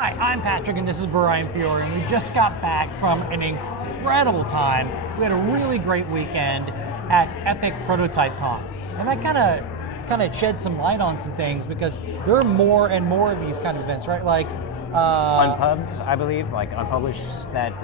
Hi, I'm Patrick, and this is Brian Fiore, and we just got back from an incredible time. We had a really great weekend at Epic Prototype Con, and that kind of shed some light on some things because there are more and more of these kind of events, right? Like Unpubs, I believe, like unpublished that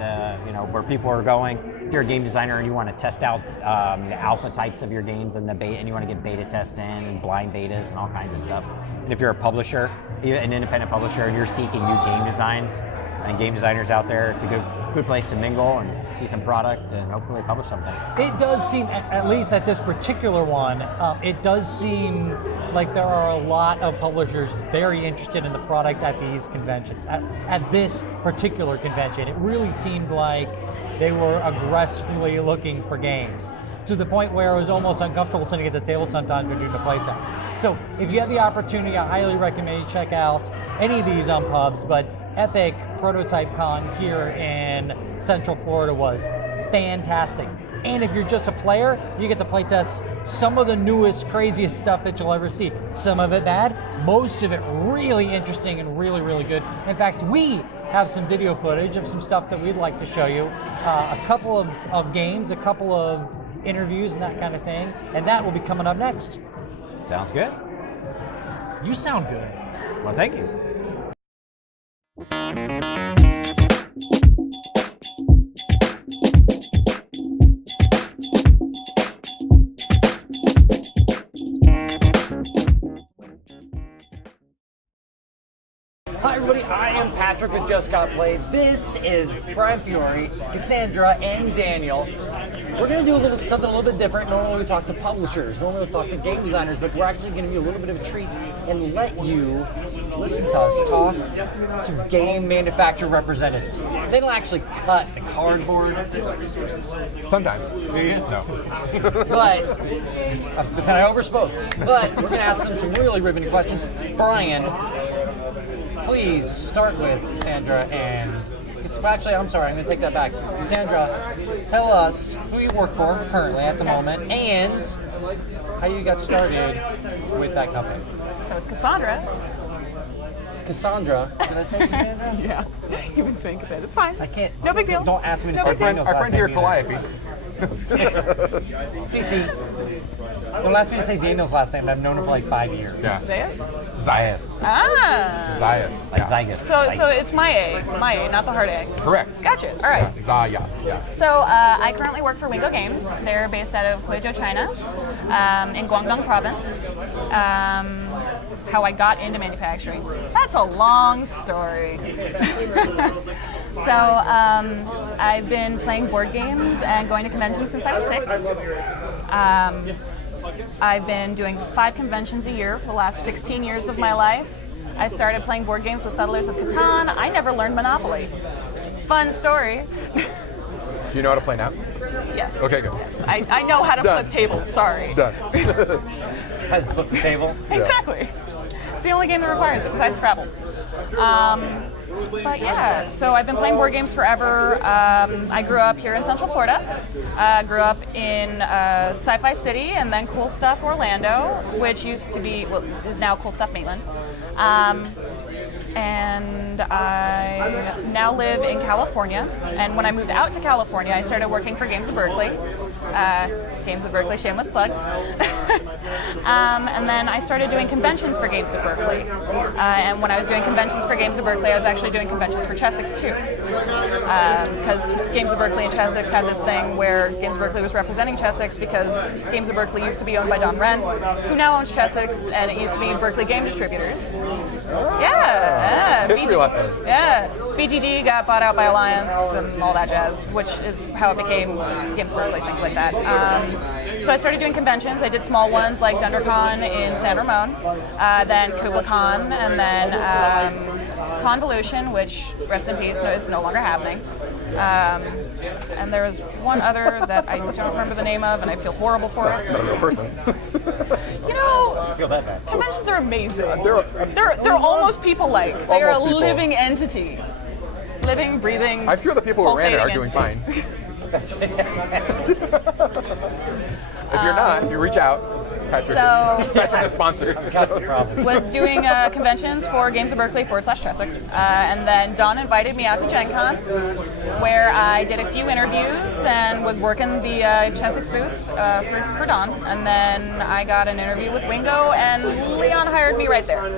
where people are going. If you're a game designer and you want to test out the alpha types of your games and the beta, and you want to get beta tests in and blind betas and all kinds of stuff. And if you're a publisher, an independent publisher, and you're seeking new game designs and game designers out there, it's a good place to mingle and see some product and hopefully publish something. It does seem, at least at this particular one, it does seem like there are a lot of publishers very interested in the product at these conventions. At this particular convention, it really seemed like they were aggressively looking for games, to the point where it was almost uncomfortable sitting at the table sometimes when doing the playtest. So if you have the opportunity, I highly recommend you check out any of these pubs, but Epic Prototype Con here in Central Florida was fantastic. And if you're just a player, you get to playtest some of the newest, craziest stuff that you'll ever see. Some of it bad, most of it really interesting and really, really good. In fact, we have some video footage of some stuff that we'd like to show you. A couple of games, a couple of interviews and that kind of thing. And that will be coming up next. Sounds good. You sound good. Well, thank you. Hi everybody, I am Patrick with Just Got Played. This is Brian Fiore, Cassandra, and Daniel. We're going to do something a little bit different. Normally we talk to publishers, normally we talk to game designers, but we're actually going to do a little bit of a treat and let you listen to us talk to game manufacturer representatives. They don't actually cut the cardboard. Sometimes. Do you? No. But, I overspoke. But we're going to ask them some really riveting questions. Brian, please start with Cassandra and... Actually, I'm sorry, I'm going to take that back. Cassandra, tell us who you work for currently at the moment and how you got started with that company. So it's Cassandra. Cassandra, did I say Cassandra? Yeah, you've been saying Cassandra. It's fine. I can't. No big deal. Don't ask me to say Daniel's Our last friend name here, either. Calliope. Cece, don't ask me to say Daniel's last name. I've known him for like 5 years. Yeah. Zayas? Zayas. Ah. Zayas. Like Yeah. Zayas. So it's my A, not the hard A. Correct. Gotcha. All right. Yeah. Zayas. Yeah. So I currently work for Wingo Games. They're based out of Huizhou, China, in Guangdong Province. How I got into manufacturing. That's a long story. So I've been playing board games and going to conventions since I was 6. I've been doing 5 conventions a year for the last 16 years of my life. I started playing board games with Settlers of Catan. I never learned Monopoly. Fun story. Do you know how to play now? Yes. Okay, good. Yes. I know how to Done. flip tables, sorry. Done. Had to flip the table. Exactly. It's the only game that requires it besides Scrabble. But yeah, so I've been playing board games forever. I grew up here in Central Florida. Grew up in Sci-Fi City and then Cool Stuff Orlando, which used to be, well, is now Cool Stuff Maitland. And I now live in California. And when I moved out to California, I started working for Games of Berkeley. Games of Berkeley, shameless plug. And then I started doing conventions for Games of Berkeley. And when I was doing conventions for Games of Berkeley, I was actually doing conventions for Chessex too. Because Games of Berkeley and Chessex had this thing where Games of Berkeley was representing Chessex because Games of Berkeley used to be owned by Don Rents, who now owns Chessex, and it used to be Berkeley Game Distributors. Yeah. History lesson. Yeah. BGD got bought out by Alliance and all that jazz, which is how it became Games of Berkeley, things like that. So I started doing conventions. I did small ones like DunderCon in San Ramon, then KublaCon, and then Convolution, which, rest in peace, is no longer happening. And there was one other that I don't remember the name of, and I feel horrible for it. Not a real person. You know, I feel that bad. conventions are amazing. They're almost people-like. They are a Almost people. living entity. Living, breathing. I'm sure the people who ran it are pulsating doing entity. fine. If you're not, you reach out. Patrick, So- Patrick's a sponsor. That's a problem. Was doing conventions for Games of Berkeley /Chessex. And then Don invited me out to Gen Con, where I did a few interviews and was working the Chessex booth for Don. And then I got an interview with Wingo, and Leon hired me right there.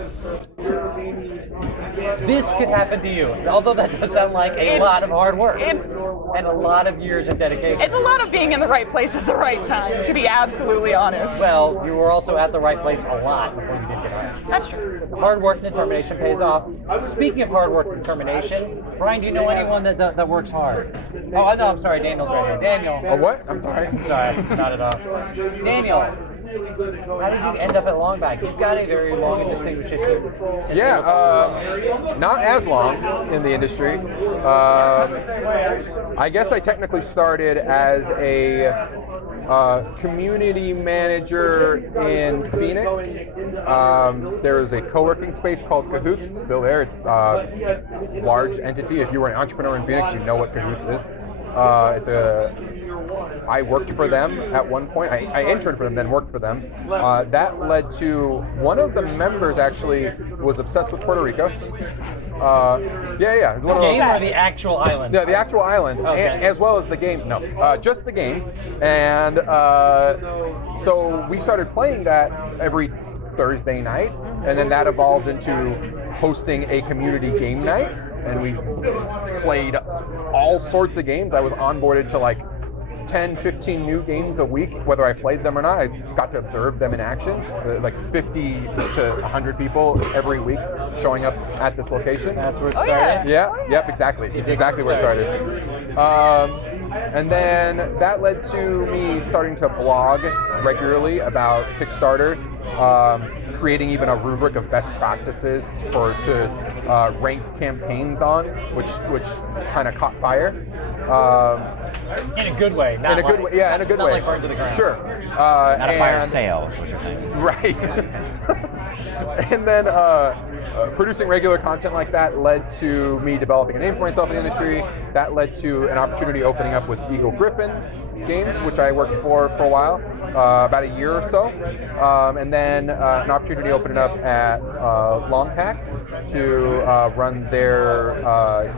This could happen to you, although that does sound like a It's- lot of hard work it's- and a lot of years of dedication. It's a lot of being in the right place at the right time, to be absolutely honest. Well, you were also at the right place a lot before you did get hired. That's true. Hard work and determination pays off. Speaking of hard work and determination, Brian, do you know anyone that works hard? Oh, I know. I'm sorry, Daniel's right here. Daniel. Oh, what? I'm sorry. Sorry, not at all. Daniel, how did you end up at Longback? You've got a very long and distinguished history. Yeah, not as long in the industry. I guess I technically started as a community manager in Phoenix. There is a co-working space called Cahoots. It's still there. It's a large entity. If you were an entrepreneur in Phoenix, you know what Cahoots is. I worked for them at one point. I interned for them, then worked for them. That led to one of the members actually was obsessed with Puerto Rico. Yeah. One of Game those, or the actual island? yeah, the actual island, Okay. and, as well as the game. No, just the game. And so we started playing that every Thursday night, and then that evolved into hosting a community game night. And we played all sorts of games. I was onboarded to like 10, 15 new games a week, whether I played them or not. I got to observe them in action. Like 50 to 100 people every week showing up at this location. That's where it Oh, started. yeah. Yep, exactly. Exactly where it started. And then that led to me starting to blog regularly about Kickstarter, creating even a rubric of best practices to rank campaigns on, which kind of caught fire. In a good way. Not In a good way, yeah, in a good not way. like burned to the ground. Sure. Not a fire and- sale, is what you're saying. Right. And then producing regular content like that led to me developing a name for myself in the industry. That led to an opportunity opening up with Eagle Griffin Games, which I worked for a while, about a year or so. And then an opportunity opening up at Longpack to run their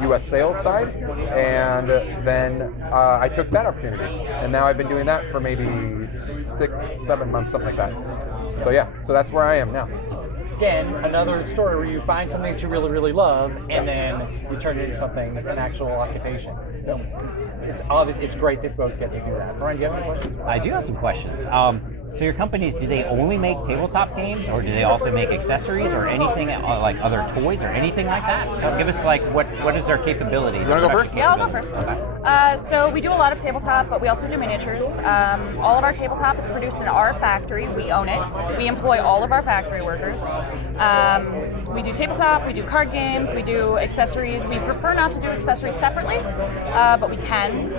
US sales side. And then I took that opportunity. And now I've been doing that for maybe 6-7 months, something like that. So yeah, so that's where I am now. Again, another story where you find something that you really, really love, and then you turn it into something, an actual occupation. So it's obvious, it's great that both get to do that. Brian, do you have any questions? I do have some questions. So your companies, do they only make tabletop games, or do they also make accessories, or anything like other toys, or anything like that? Give us like what is their capability? You wanna go first? Yeah, I'll go first. So we do a lot of tabletop, but we also do miniatures. All of our tabletop is produced in our factory. We own it. We employ all of our factory workers. We do tabletop, we do card games, we do accessories. We prefer not to do accessories separately, but we can.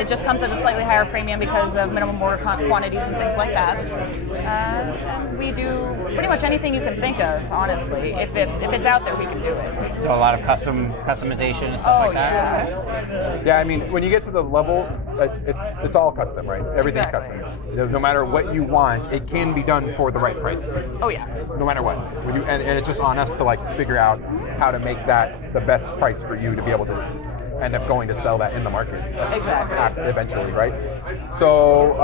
It just comes at a slightly higher premium because of minimum order quantities and things like that. And we do pretty much anything you can think of, honestly. If it's out there, we can do it. So a lot of customization and stuff like that. Yeah. Yeah, I mean, when you get to the level, it's all custom, right? Everything's Exactly. custom. No matter what you want, it can be done for the right price. Oh yeah. No matter what. And it's just on us to like figure out how to make that the best price for you to be able to end up going to sell that in the market. Exactly. Eventually, right? So,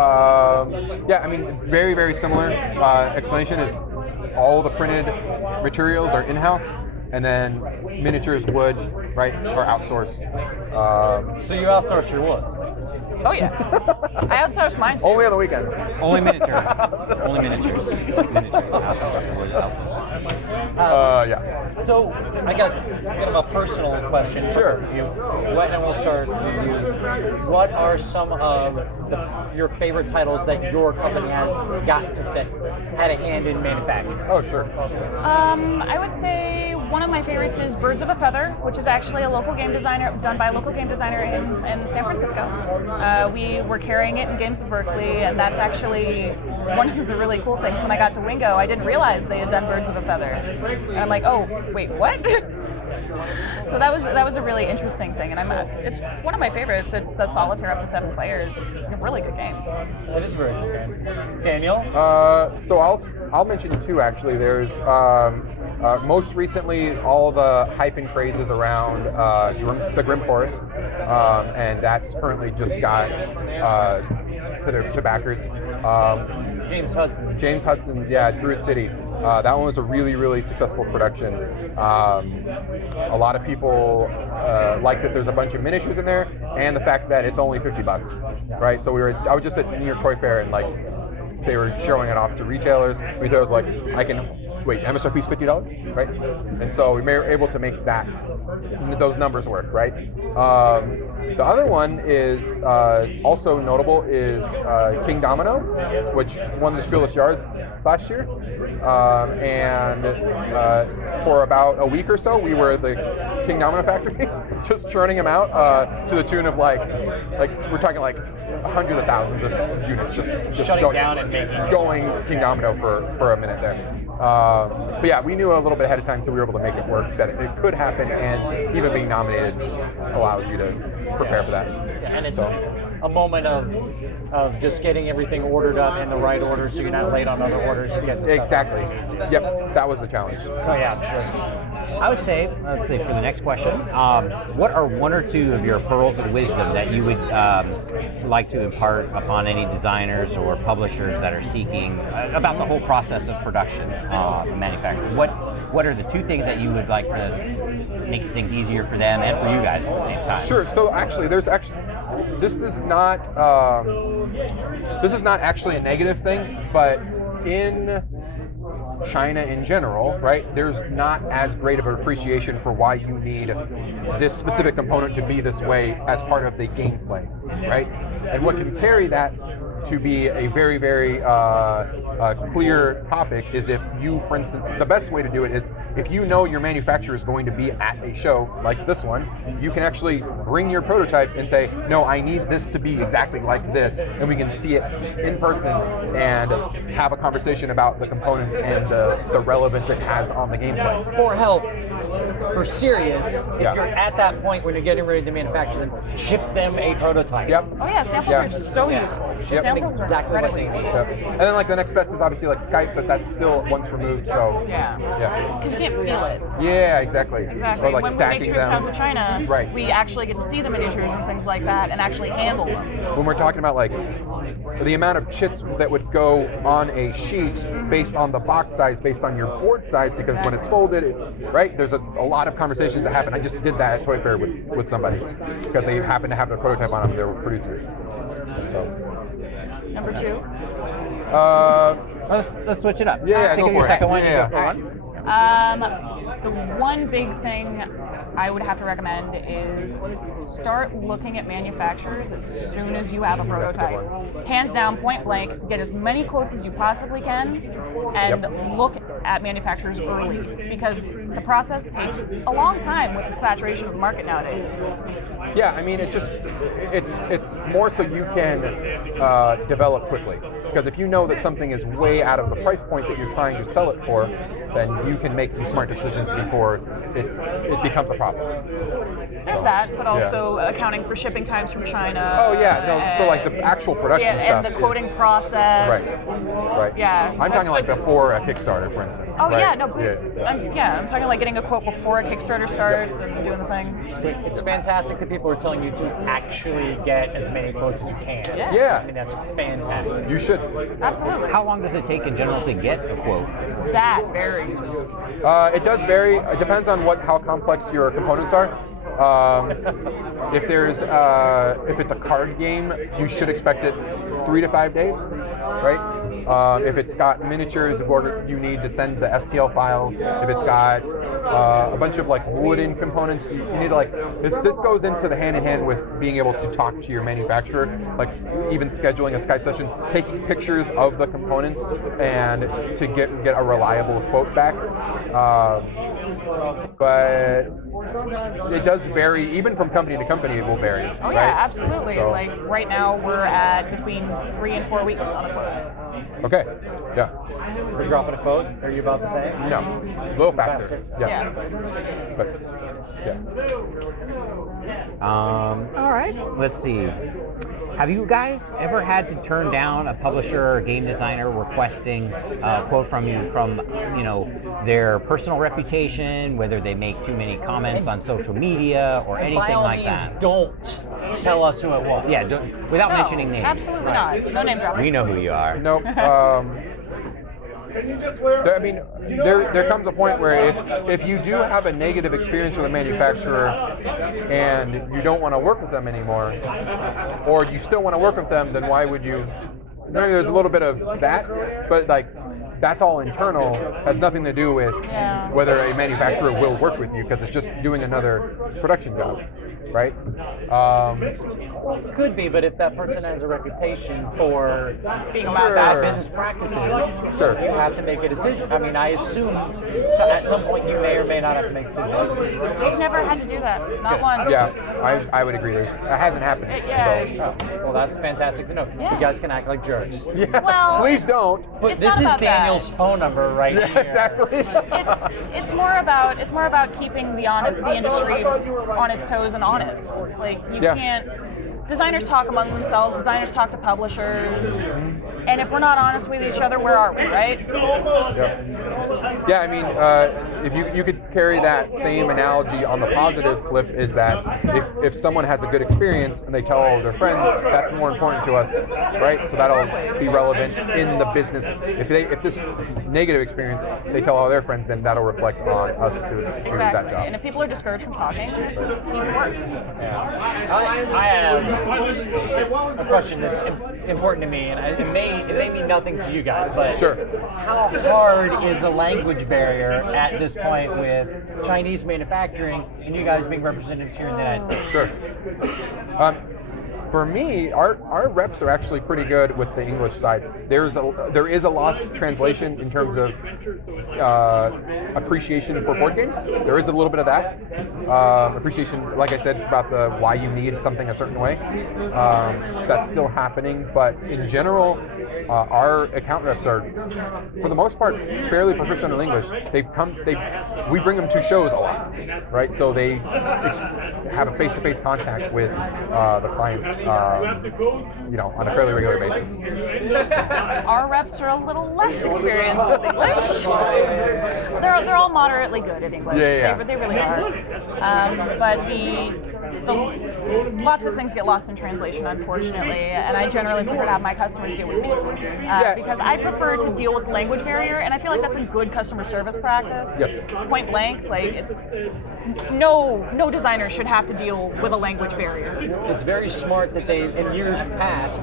yeah, I mean, very, very similar explanation is all the printed materials are in-house, and then miniatures, wood, right, are outsourced. So you outsource your wood. Oh yeah. I outsource mine too. Only on the weekends. Only miniatures. Only miniatures. Yeah. So I got kind of a personal question. Sure. For you. What, and we'll start with you. What are some of your favorite titles that your company has got to fit, had a hand in manufacturing? Oh, sure. I would say one of my favorites is Birds of a Feather, which is actually a local game designer, done by a local game designer in San Francisco. We were carrying it in Games of Berkeley, and that's actually one of the really cool things. When I got to Wingo, I didn't realize they had done Birds of a Feather. And I'm like, oh, wait, what? So that was a really interesting thing, and it's one of my favorites. The solitaire up to 7 players. It's a really good game. It is a very good game. Daniel? So I'll mention 2 actually. There's most recently all the hype and crazes around the Grim Forest, and that's currently just got to backers. James Hudson, yeah, Druid City. That one was a really, really successful production. A lot of people like that there's a bunch of miniatures in there, and the fact that it's only $50, right? So I was just at New York Toy Fair, and like they were showing it off to retailers. Retailers were like, I can wait, MSRP is $50, right? And so we were able to make those numbers work, right? The other one is also notable is King Domino, which won the Spiel des Jahres last year. And for about a week or so, we were the King Domino factory, just churning them out to the tune of like we're talking like hundreds of thousands of units, just shutting down and going King Domino for a minute there. But yeah, we knew a little bit ahead of time, so we were able to make it work, that it could happen, and even being nominated allows you to prepare for that. Yeah, and it's a moment of just getting everything ordered up in the right order, so you're not late on other orders. You get exactly. Yep, that was the challenge. Oh yeah, I'm sure. I would say for the next question, what are 1 or 2 of your pearls of wisdom that you would like to impart upon any designers or publishers that are seeking about the whole process of production and manufacturing? What are the 2 things that you would like to make things easier for them and for you guys at the same time? Sure. So actually, this is not actually a negative thing, but in China in general, right, there's not as great of an appreciation for why you need this specific component to be this way as part of the gameplay, right? And what can carry that to be a very, very clear topic is if you, for instance, the best way to do it is if you know your manufacturer is going to be at a show like this one, you can actually bring your prototype and say, no, I need this to be exactly like this, and we can see it in person and have a conversation about the components and the relevance it has on the gameplay. For help, for serious, if you're at that point when you're getting ready to manufacture them, ship them a prototype. Yep. Oh yeah, samples are so useful. Yep. Samples Exactly are what they incredibly need. useful. Yep. And then like the next best is obviously like Skype, but that's still once removed, so Yeah. Because you can't feel it. Yeah, exactly. Exactly. Or like when we stacking make trips them. out to China, Right. we actually get to see the miniatures and things like that and actually handle them. When we're talking about like the amount of chits that would go on a sheet based on the box size, based on your board size, because when it's folded, right, there's a lot of conversations that happen. I just did that at Toy Fair with somebody because they happened to have a prototype on them, they were producing it. So. Number 2. Let's switch it up. Yeah, Think go of your for it. second one. Yeah. You go for one. The one big thing I would have to recommend is start looking at manufacturers as soon as you have a prototype. Hands down, point blank, get as many quotes as you possibly can and look at manufacturers early, because the process takes a long time with the saturation of the market nowadays. Yeah, I mean, it's more so you can develop quickly. Because if you know that something is way out of the price point that you're trying to sell it for, then you can make some smart decisions before it becomes a problem. There's that, but also accounting for shipping times from China. Oh yeah, no. So like the actual production stuff. And the quoting process. Right. Yeah. I'm talking like before a Kickstarter, for instance. Oh right? yeah, no. I'm talking like getting a quote before a Kickstarter starts and doing the thing. It's fantastic that people are telling you to actually get as many quotes as you can. Yeah. I mean, that's fantastic. You should. Absolutely. How long does it take in general to get a quote? That varies. It does vary. It depends on how complex your components are. If it's a card game, you should expect it 3 to 5 days, right? If it's got miniatures, you need to send the STL files. If it's got a bunch of like wooden components, you need to like this goes into the hand in hand with being able to talk to your manufacturer, like even scheduling a Skype session, taking pictures of the components, and to get a reliable quote back. But it does vary, even from company to company. It will vary. Oh right? yeah, absolutely. So, like right now, we're at between 3 and 4 weeks on a quote. okay. Yeah. We're dropping a quote. Are you about the same? No. A little faster. Yes. Yeah. But Yeah. All right. Let's see. Have you guys ever had to turn down a publisher or game designer requesting a quote from you from, their personal reputation, whether they make too many comments on social media or anything By all like means, that? don't tell us who it was. Yeah, without No, mentioning names. absolutely not. No name dropping. We know who you are. Nope. I mean, there comes a point where if you do have a negative experience with a manufacturer and you don't want to work with them anymore, or you still want to work with them, then why would you? Maybe there's a little bit of that, but like that's all internal, has nothing to do with whether a manufacturer will work with you, because it's just doing another production job, right? Could be, but if that person has a reputation for being about Sure. bad business practices, Sure. you have to make a decision. I mean, I assume at some point you may or may not have to make a decision. We've never had to do that. Not once. Yeah, I would agree. It hasn't happened. Yeah. So, Well, that's fantastic to know. Yeah. You guys can act like jerks. yeah. Well, Please don't. It's This not is about Daniel's phone number right Yeah, here. exactly. It's more about keeping the industry on its toes and honest. Like you Yeah. can't. Designers talk among themselves. Designers talk to publishers. And if we're not honest with each other, where are we, right? Yeah, I mean, if you could carry that same analogy on the positive flip, is that if someone has a good experience and they tell all of their friends, that's more important to us, right? So that'll be relevant in the business. If this negative experience, they tell all their friends, then that'll reflect on us to do that Exactly. job. And if people are discouraged from talking, it's even worse. I have a question that's important to me, and it may mean nothing to you guys, but Sure. how hard is the language barrier at this point with Chinese manufacturing and you guys being representatives here in the United States? Sure. For me, our reps are actually pretty good with the English side. There is a lost translation in terms of appreciation for board games. There is a little bit of that appreciation, like I said, about the why you need something a certain way. That's still happening, but in general, our account reps are, for the most part, fairly proficient in English. We bring them to shows a lot, right? So they have a face-to-face contact with the clients, on a fairly regular basis. Our reps are a little less experienced with English. They're all moderately good at English. Yeah. They really are. But lots of things get lost in translation, unfortunately, and I generally prefer to have my customers deal with me because I prefer to deal with the language barrier, and I feel like that's a good customer service practice. Yes. Point blank, no designer should have to deal with a language barrier. It's very smart that they, in years past,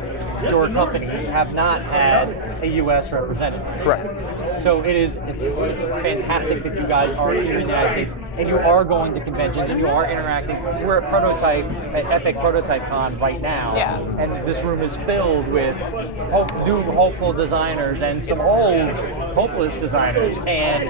your companies have not had a U.S. representative. Correct. So it's fantastic that you guys are here in the United States and you are going to conventions and you are interacting. We're at Epic Prototype Con right now, and this room is filled with new hopeful designers and some old hopeless designers, and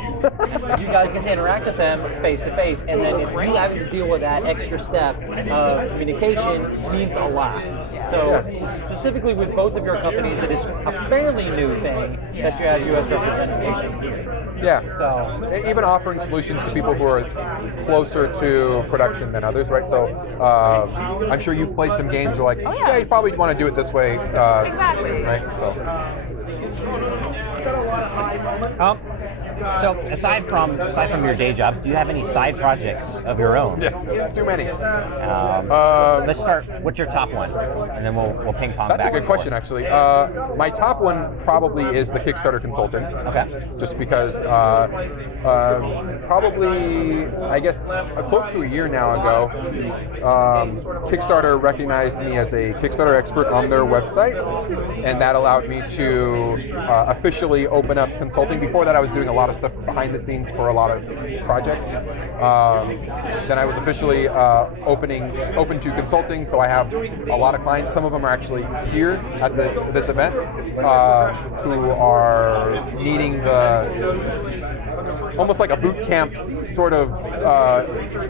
you guys get to interact with them face to face. And then if you having to deal with that extra step of communication means a lot. So specifically with both of your companies, it is a fairly new thing that you have U.S. representation here. Yeah. So even offering solutions to people who are closer to production than others, right? So I'm sure you've played some games where you probably want to do it this way. Exactly. Right? So aside from your day job, do you have any side projects of your own? Yes, too many. Let's start. What's your top one, and then we'll ping pong. That's back a good and question, forth. actually. My top one probably is the Kickstarter consulting. Okay. Just because probably, I guess, close to a year now ago, Kickstarter recognized me as a Kickstarter expert on their website, and that allowed me to officially open up consulting. Before that, I was doing a lot of stuff behind the scenes for a lot of projects. Then I was officially open to consulting, so I have a lot of clients. Some of them are actually here at this event, who are needing almost like a boot camp sort of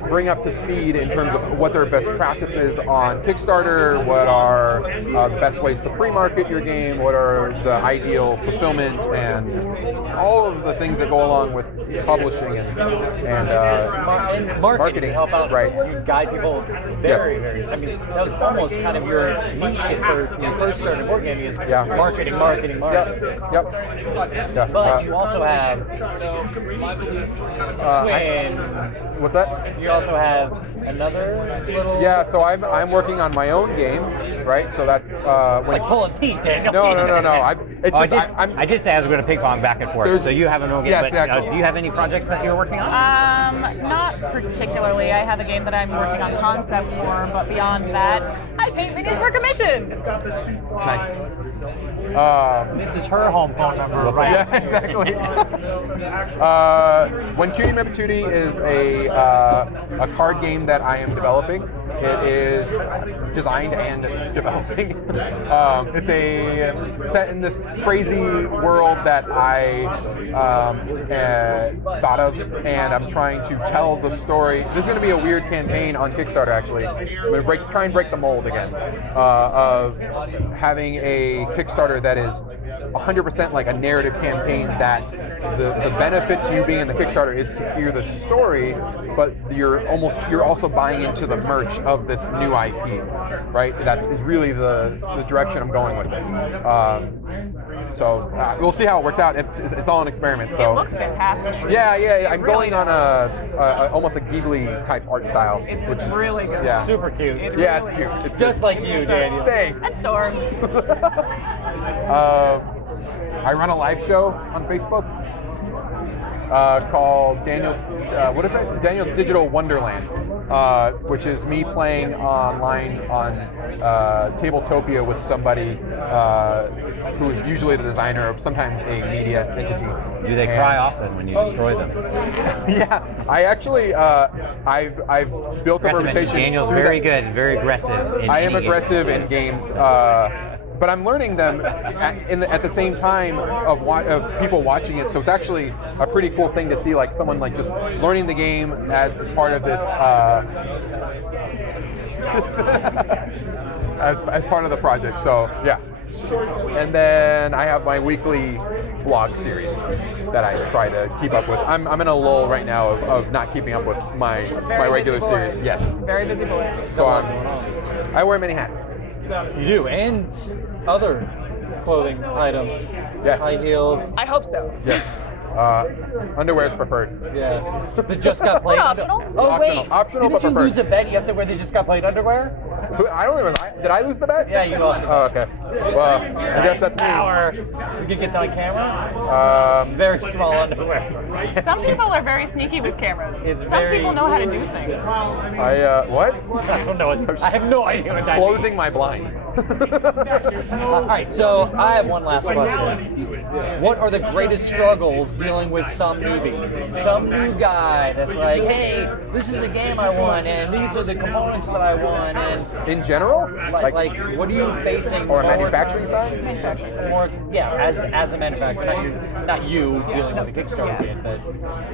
bring up to speed in terms of what their best practices on Kickstarter, what are the best ways to pre-market your game, what are the ideal fulfillment, and all of the things that go along with publishing and marketing. Help out, right? You guide people very. I mean, that was almost kind of your niche at first when you first started board gaming. Is marketing. Yep. Yeah. But you also have what's that? You also have another little. Yeah. So I'm working on my own game, right? So that's like pulling teeth, Daniel. No. I did say I was going to ping pong back and forth. So you have an own game. Yes, but, exactly. do you have any projects that you're working on? Not particularly. I have a game that I'm working on concept for, but beyond that, I paint minis for commission. Nice. This is her home phone number, right? Yeah, exactly. When Cutie Mapatootie is a card game that I am developing. It is designed and developing. It's set in this crazy world that I thought of, and I'm trying to tell the story. This is going to be a weird campaign on Kickstarter, actually. I'm going to try and break the mold again of having a Kickstarter that is 100% like a narrative campaign that the benefit to you being in the Kickstarter is to hear the story, but you're also buying into the merch of this new IP, right? That is really the direction I'm going with it. So we'll see how it works out. It's all an experiment. So it looks fantastic. Yeah. I'm going on a almost a Ghibli type art style, which is really good. Yeah. Super cute. It's cute. It's just like you, Daniel. Thanks. That's adorable. I run a live show on Facebook called Daniel's Daniel's Digital Wonderland, which is me playing online on Tabletopia with somebody who is usually the designer of sometimes a media entity. Do they cry often when you destroy them? Yeah, I actually I've built a reputation. Daniel's very good, very aggressive. I am aggressive in games. But I'm learning them at the same time of people watching it, so it's actually a pretty cool thing to see, like someone like just learning the game as part of this, as part of the project. So yeah, and then I have my weekly blog series that I try to keep up with. I'm in a lull right now of not keeping up with my regular series. Yes. Very busy boy. So I wear many hats. You do, and other clothing items. Yes. High heels. I hope so. Yes. Underwear is preferred. Yeah. The just got played. Optional. Oh Optional. wait. Optional, Didn't but you preferred. lose a bet? You have to wear the just got played underwear. I don't even. Did I lose the bet? Yeah, you lost. Oh, okay. Well, I guess that's me. Power. We can get that on camera. Very small underwear. Some people are very sneaky with cameras. Some people know how to do things. What? I don't know. I have no idea what that Closing my blinds. All right, so I have one last question. What are the greatest struggles dealing with some newbie? Some new guy that's like, hey, this is the game I want, and these are the components that I want, and In general? like what are you facing? Or a more manufacturing side? More, as a manufacturer, not you dealing with the Kickstarter kid, but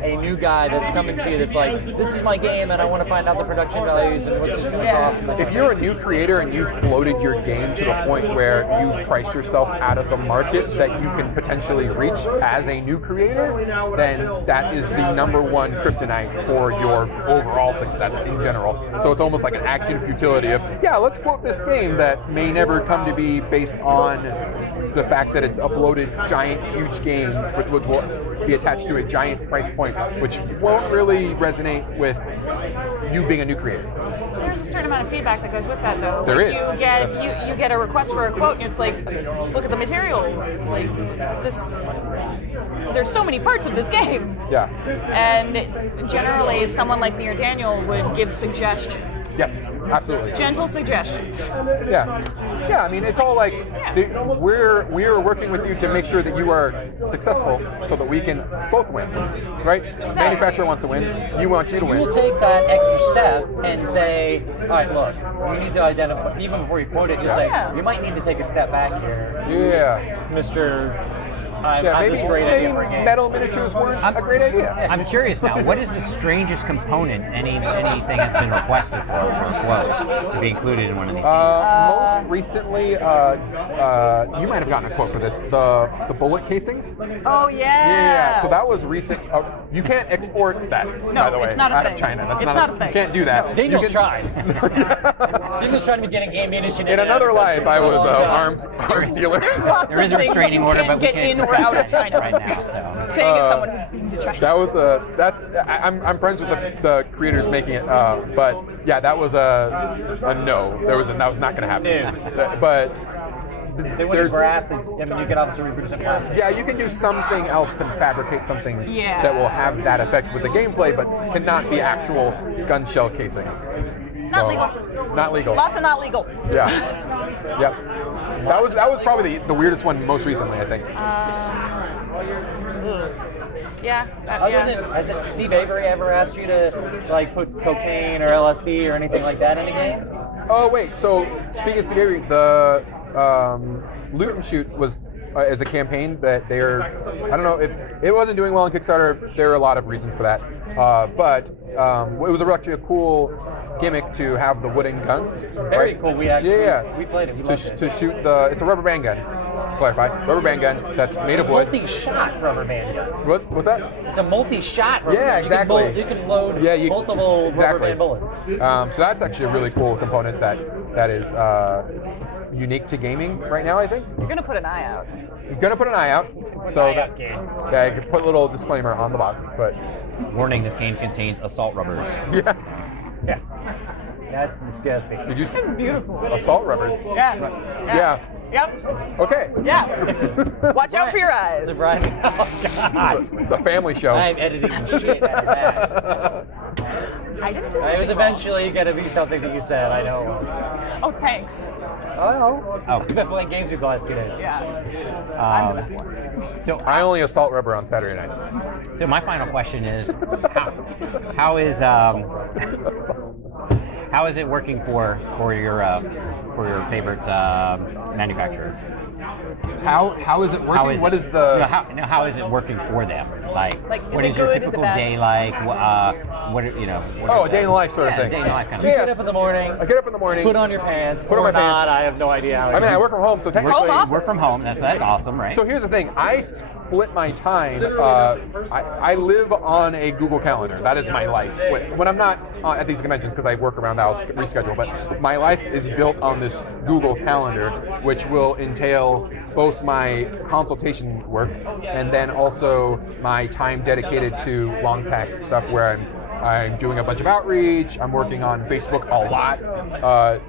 a new guy that's coming to you that's like, this is my game, and I want to find out the production values and what's this going to cost. If you're a new creator and you've bloated your game to the point where you price yourself out of the market that you can potentially reach as a new creator, then that is the number one kryptonite for your overall success in general. So it's almost like an action of futility of, yeah, let's quote this game that may never come to be based on the fact that it's a bloated, giant, huge game which will be attached to a giant price point, which won't really resonate with you being a new creator. There's a certain amount of feedback that goes with that, though. There is. You get a request for a quote, and it's like, look at the materials. It's like this. There's so many parts of this game. Yeah. And generally, someone like me or Daniel would give suggestions. Yes, absolutely. Gentle suggestions. Yeah. Yeah, I mean, it's all like, we're working with you to make sure that you are successful so that we can both win, right? Manufacturer wants to win, you want you to win. We'll take that extra step and say, all right, look, we need to identify, even before you quote it, you say, you might need to take a step back here. Yeah. Mr. I have maybe this great idea maybe for a game. metal miniatures weren't a great idea. I'm curious now. What is the strangest component anything has been requested for quotes to be included in one of these games? Most recently, you might have gotten a quote for this. The bullet casings. Oh yeah. So that was recent. You can't export that, No, by the way, it's not a out thing. of China. That's It's not not a You thing. can't do that. Daniel's You can- tried. Daniel's trying to be getting game munition. In another life, I was arms. arms dealer. There's lots There of is a things restraining you order, can't but we get can't in or out of discuss China right now. So. Saying as someone who's been to China. That was I'm friends with the creators making it, but yeah, that was a no. That was not going to happen. But They went in grass. I mean, you can obviously reproduce in plastic. yeah, you can do something else to fabricate something Yeah. that will have that effect with the gameplay, but cannot be actual gun shell casings. Not So, legal. Not legal. Lots of not legal. Yeah. Yep. That was probably the weirdest one most recently, I think. Yeah. Other than, has Steve Avery ever asked you to like put cocaine or LSD or anything like that in a game? Oh wait, so speaking of Steve Avery, the Loot and Shoot was as a campaign that they're, I don't know, if it wasn't doing well on Kickstarter. There are a lot of reasons for that, but it was actually a cool gimmick to have the wooden guns. Very right? cool. We actually we played it. We loved it. To shoot it's a rubber band gun. To clarify, rubber band gun that's made of wood. Multi-shot rubber band gun. What's that? It's a multi-shot rubber Yeah, band. exactly. You can load Yeah, multiple exactly. rubber band bullets. So that's actually a really cool component that is unique to gaming right now, I think. You're gonna put an eye out. You're gonna put an eye out. So that, game. yeah, you can put a little disclaimer on the box, but Warning: this game contains assault rubbers. yeah. Yeah. That's disgusting. Did you Beautiful. assault rubbers? Yeah. Yeah. Yep. Okay. Yeah. Watch out for your eyes. So Brian, oh God. It's a family show. I'm editing the shit out of that. I didn't do It was anything wrong. eventually going to be something that you said. I know it was. Oh, thanks. Oh, you've been playing games with the last 2 days. Yeah. I'm the Um, bad one. so, I only assault rubber on Saturday nights. so my final question is, how is it working for your favorite manufacturer? How is it working? How is What it, is the how is it working for them? Like Is what it is your good? Is it typical bad? day like? What are a day in the life sort of yeah, thing? Day in the life kind of Yeah. thing. Get up in the morning, I get up in the morning. put on your pants, Put on or my pants. not. I have no idea how. I mean, I work from home, so technically. office. Work from home. That's awesome, right? So here's the thing. I split my time. I live on a Google Calendar. That is my life. When I'm not at these conventions, because I work around the house, reschedule. But my life is built on this Google Calendar, which will entail both my consultation work and then also my time dedicated to long pack stuff where I'm doing a bunch of outreach. I'm working on Facebook a lot.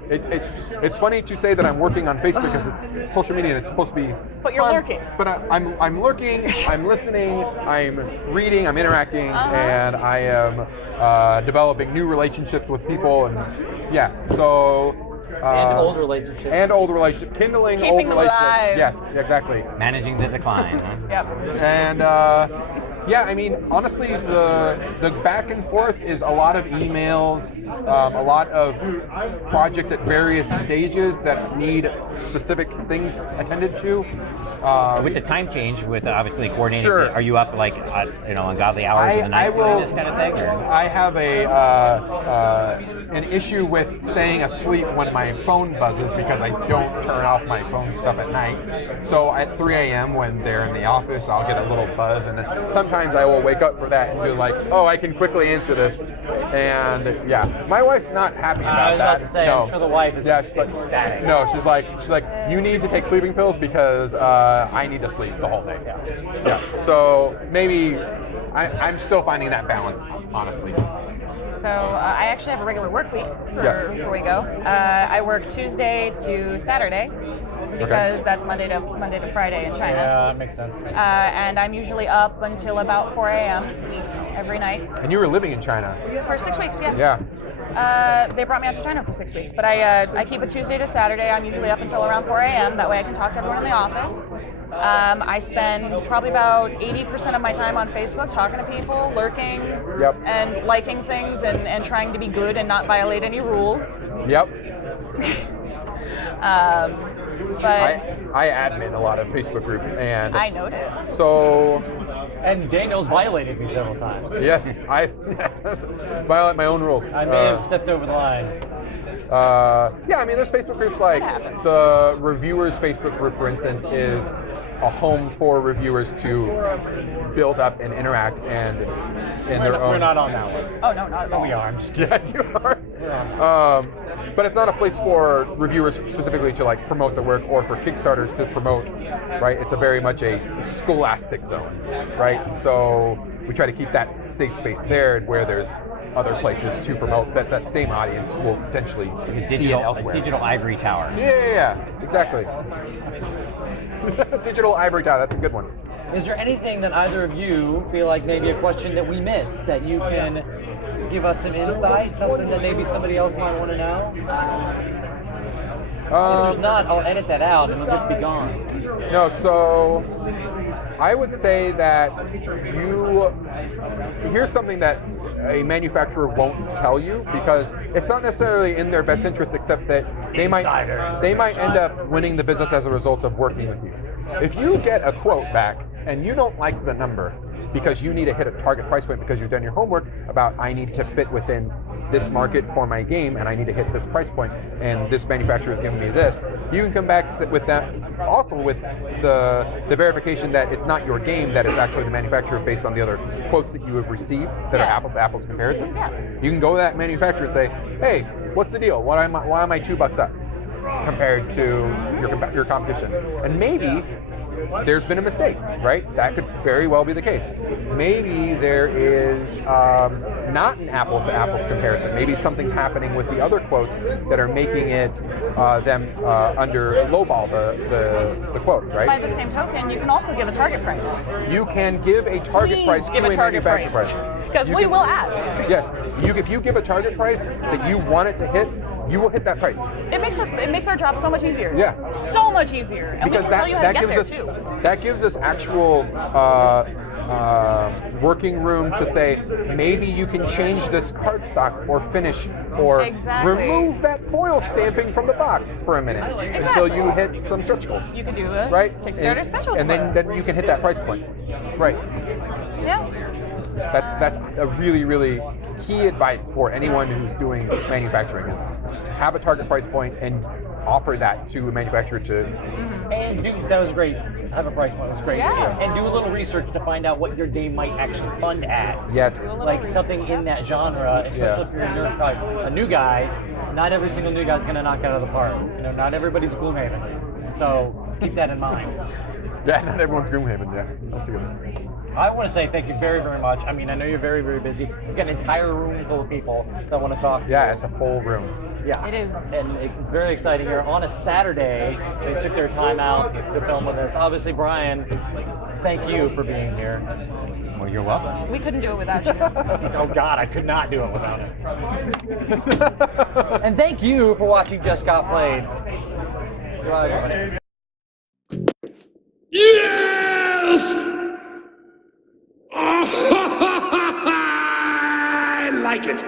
It's funny to say that I'm working on Facebook because it's social media and it's supposed to be. But you're fun, lurking. But I'm lurking. I'm listening. I'm reading. I'm interacting, and I am developing new relationships with people. And yeah, so. And old relationships. And old relationships. Kindling Keeping old them relationships. alive. Yes, exactly. Managing the decline. Huh? Yep. And yeah, I mean, honestly, the back and forth is a lot of emails, a lot of projects at various stages that need specific things attended to. With the time change, with obviously coordinating, Sure. are you up like ungodly hours of the night doing this kind of thing? Or? I have an issue with staying asleep when my phone buzzes because I don't turn off my phone stuff at night. So at 3 a.m. when they're in the office, I'll get a little buzz, and then sometimes I will wake up for that and be like, oh, I can quickly answer this. And yeah, my wife's not happy about I was that. about to say, I'm sure the wife is she's like, ecstatic. No, she's like, you need to take sleeping pills because I need to sleep the whole day. Yeah. So maybe I'm still finding that balance, honestly. So I actually have a regular work week for Wingo. I work Tuesday to Saturday because that's Monday to Friday in China. Yeah, that makes sense. And I'm usually up until about 4 a.m. every night And you were living in China. for 6 weeks. Yeah. Yeah. They brought me out to China for 6 weeks, but I keep it Tuesday to Saturday. I'm usually up until around 4 a.m. That way I can talk to everyone in the office. I spend probably about 80% of my time on Facebook talking to people, lurking, Yep. and liking things and trying to be good and not violate any rules. Yep. But I admin a lot of Facebook groups, and I noticed. so And Daniel's violated me several times. yes, I violate my own rules. I may have stepped over the line. Yeah, I mean, there's Facebook groups like the reviewers Facebook group, for instance, is a home for reviewers to build up and interact and in their own. We're not on that one. Oh no, not at all. We are. I'm just Yeah, kidding. you are. But it's not a place for reviewers specifically to like promote the work or for Kickstarters to promote, right? It's a very much a scholastic zone, right? So we try to keep that safe space there where there's other places to promote that same audience will potentially see it elsewhere. Digital ivory tower. Yeah, exactly. Digital ivory tower, that's a good one. Is there anything that either of you feel like maybe a question that we missed that you can give us some insight, something that maybe somebody else might want to know? If there's not, I'll edit that out and it'll just be gone. No, so I would say that here's something that a manufacturer won't tell you because it's not necessarily in their best interest, except that they might end up winning the business as a result of working with you. If you get a quote back and you don't like the number because you need to hit a target price point because you've done your homework about I need to fit within this market for my game and I need to hit this price point and this manufacturer is giving me this, you can come back with that also with the verification that it's not your game, that it's actually the manufacturer based on the other quotes that you have received that are apples to apples comparison. You can go to that manufacturer and say, hey, what's the deal? Why am I $2 up compared to your competition? And maybe there's been a mistake, right? That could very well be the case. Maybe there is not an apples to apples comparison. Maybe something's happening with the other quotes that are making it them under lowball the quote, right? By the same token, you can also give a target price. You can give a target price Give to a a target manufacturer price. price. Because we will ask. Yes, if you give a target price that you want it to hit, you will hit that price. It makes our job so much easier. Yeah. So much easier. And Because we will tell you how to that get gives there us too. that gives us actual working room to say maybe you can change this cardstock or finish or remove that foil stamping from the box for a minute until you hit some stretch goals. You can do a Kickstarter special. And then you can hit that price point. Right. Yeah. That's a really, really key advice for anyone who's doing manufacturing is have a target price point and offer that to a manufacturer to. And that was great. Have a price point. It was great. Yeah. And do a little research to find out what your game might actually fund at. Yes. Like something in that genre, especially if you're a new guy. Not every single new guy's going to knock it out of the park. You know, not everybody's Gloomhaven. So keep that in mind. Yeah, not everyone's Gloomhaven. Yeah, that's a good one. I want to say thank you very, very much. I mean, I know you're very, very busy. You've got an entire room full of people that want to talk to you. Yeah, it's a full room. Yeah. It is. And it's very exciting here. On a Saturday, they took their time out to film with us. Obviously, Brian, thank you for being here. Well, you're welcome. We couldn't do it without you. Oh, God, I could not do it without him. And thank you for watching Just Got Played. Goodbye, everybody. Yes! I like it.